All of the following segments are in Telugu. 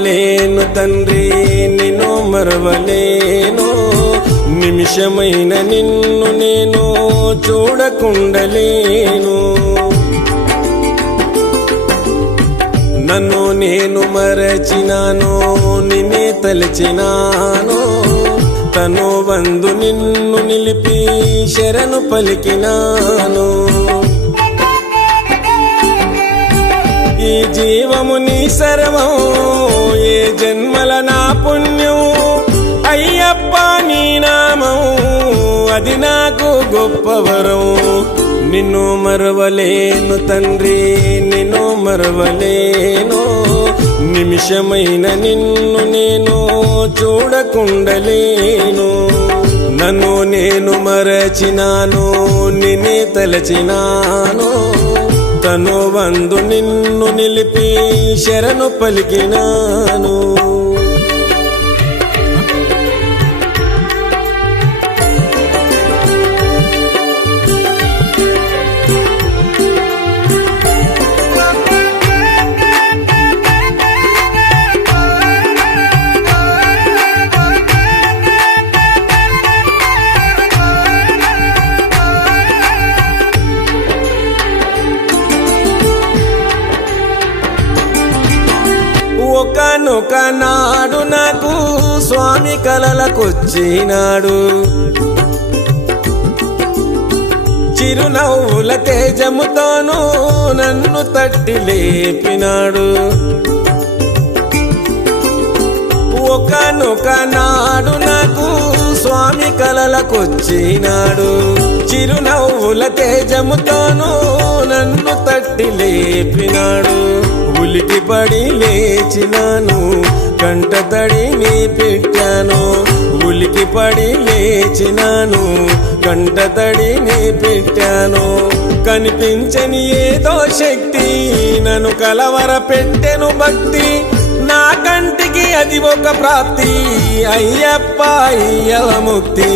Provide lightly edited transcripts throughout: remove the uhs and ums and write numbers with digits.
మరవలేను తండ్రి, నిన్ను మరవలేను. నిమిషమైన నిన్ను నేను చూడకుండలేను. నన్ను నేను మరచినాను, నిన్నే తలచినాను. తను వందు నిన్ను నిలిపి శరణు పలికినాను. ఈ జీవము నీ సర్వం, ఏ జన్మల నా పుణ్యం. అయ్యప్ప నీ నామం, అది నాకు గొప్ప వరం. నిన్ను మరవలేను తండ్రి, నిన్ను మరవలేను. నిమిషమైన నిన్ను నేను చూడకుండలేను. నన్ను నేను మరచినాను, నిన్నే తలచినాను. తను వందు నిన్ను నిలిపి శరణు పలికినాను. ఒకనొక నాడు నాకు స్వామి కలలకొచ్చినాడు. చిరునవ్వుల తేజముతోనూ నన్ను తట్టి లేపినాడు. ఒకనొక నాడు నాకు స్వామి కలలకొచ్చినాడు. చిరునవ్వుల తేజముతోనూ నన్ను తట్టి లేపినాడు. ఉలికి పడి లేచినాను, కంట తడిని పెట్టాను. ఉలికి పడి లేచినాను, కంట తడిని పెట్టాను. కనిపించని ఏదో శక్తి నన్ను కలవర పెట్టెను భక్తి. నా కంటికి అది ఒక ప్రాప్తి, అయ్యప్ప అయ్యవ ముక్తి.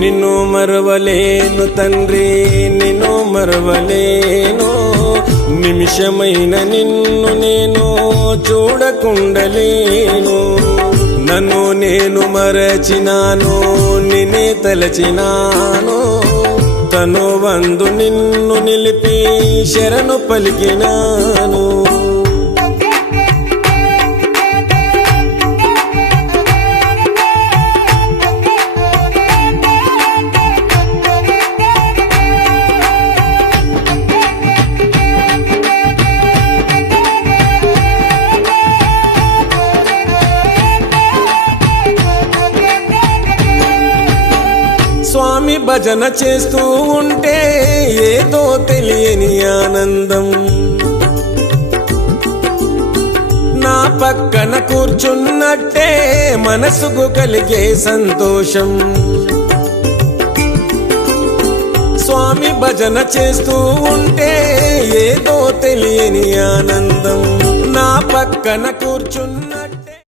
నిన్ను మరవలేను తండ్రి, నిన్ను మరవలేను. నిమిషమైన నిన్ను నేను చూడకుండలేను. నన్ను నేను మరచినాను, నిన్నే తలచినాను. తను వందు నిన్ను నిలిపి శరణు పలికినాను. స్వామి భజన చేస్తూ ఉంటే ఏదో తెలియని ఆనందం. నా పక్కన కూర్చున్నట్టే మనసుకు కలిగే సంతోషం. స్వామి భజన చేస్తూ ఉంటే ఏదో తెలియని ఆనందం. నా పక్కన కూర్చున్నట్టే